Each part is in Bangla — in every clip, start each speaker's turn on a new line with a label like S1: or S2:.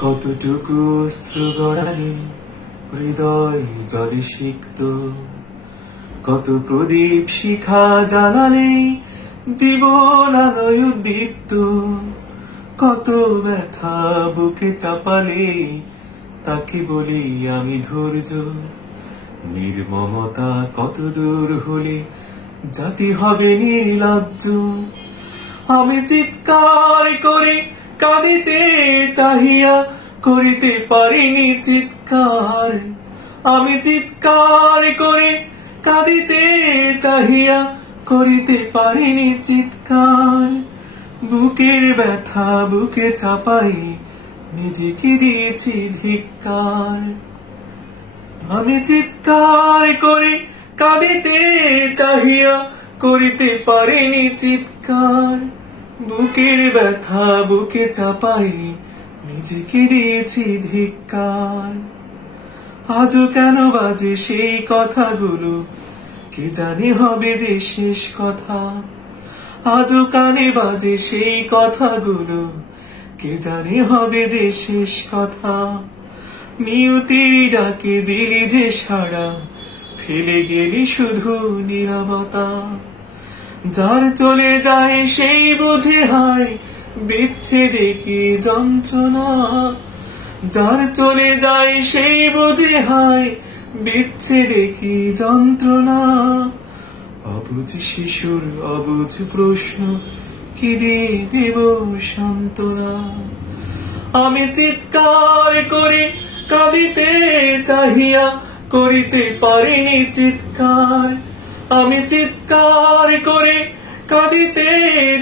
S1: কতটুকু অশ্রু গড়ালে হৃদয় জলে সিক্ত কত প্রদীপ শিখা জ্বালালে জীবন আলোয় উদ্দীপ্ত, কত ব্যথা বুকে চাপালে তাকে বলি আমি ধৈর্য। নির্মমতা কত দূর হলে জাতি হবে নির্লজ্জ। আমি চিৎকার করে কাঁদিতে চাহিয়া করিতে পারিনি চিৎকার। আমি চিৎকার করে কাঁদিতে চাহিয়া করিতে পারিনি চিৎকার। বুকের ব্যথা বুকে চাপাই নিজেকে দিয়েছি ধিক্কার। আমি চিৎকার করে কাঁদিতে চাহিয়া করিতে পারিনি চিৎকার। বুকের ব্যথা, বুকে চাপাই নিজেকে দিয়েছি ধিক্কার। আজও কেন বাজে সেই কথাগুলো? কে জানি হবে যে শেষ কথা? আজও কানে বাজে সেই কথাগুলো? কে জানে হবে যে শেষ কথা? নিয়তির ডাকে দিলি যে সারা ফেলে গেলি শুধু নিরবতা যার চলে যায় সেই বোঝে হায়, বিচ্ছেদে কি যন্ত্রণা? যার চলে যায় সেই বোঝে হায়, বিচ্ছেদে কি যন্ত্রণা? অবুঝ শিশুর অবুঝ প্রশ্ন, কি দেব সান্ত্বনা? আমি চিৎকার করে কাঁদিতে চাহিয়া করিতে পারিনি চিৎকার। আমি চিৎকার করে কাঁদিতে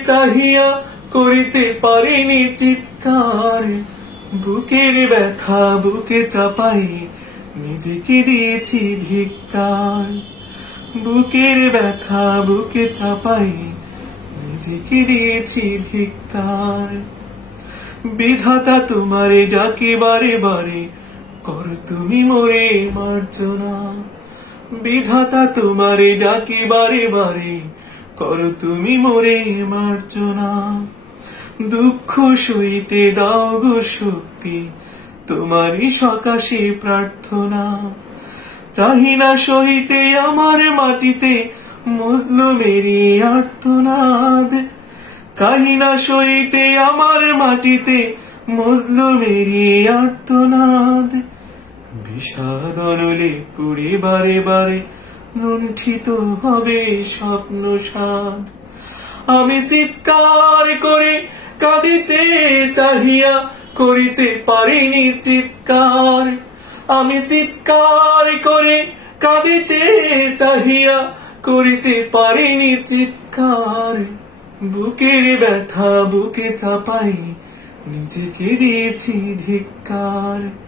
S1: চাহিয়া করিতে পারিনি চিৎকার। বুকের ব্যথা বুকে চাপাই নিজেকে দিয়েছি ধিক্কার। বুকের ব্যথা বুকে চাপাই নিজেকে দিয়েছি ধিক্কার। বিধাতা তোমারে ডাকে বারে বারে, কর তুমি মরে মার্জনা। বিধাতা তোমারে ডাকে বারে বারে, কর তুমি মোরে মার্জনা। দুঃখ সইতে দাও গো শক্তি, তোমারই সকাশে প্রার্থনা। চাহি না সহিতে আমার মাটিতে মজলুমেরই আর্তনাদ। চাহি না সইতে আমার মাটিতে মজলুমেরই আর্তনাদ। বিষাদ অনলে পুড়ে বারে বারে লুণ্ঠিত হবে স্বপ্ন সাদ আমি চিৎকার করে কাঁদিতে চাহিয়া করিতে পারিনি চিৎকার। আমি চিৎকার করে কাঁদিতে চাহিয়া করিতে পারিনি চিৎকার। বুকের ব্যথা বুকে চাপাই নিজেকে দিয়েছি ধিক্কার।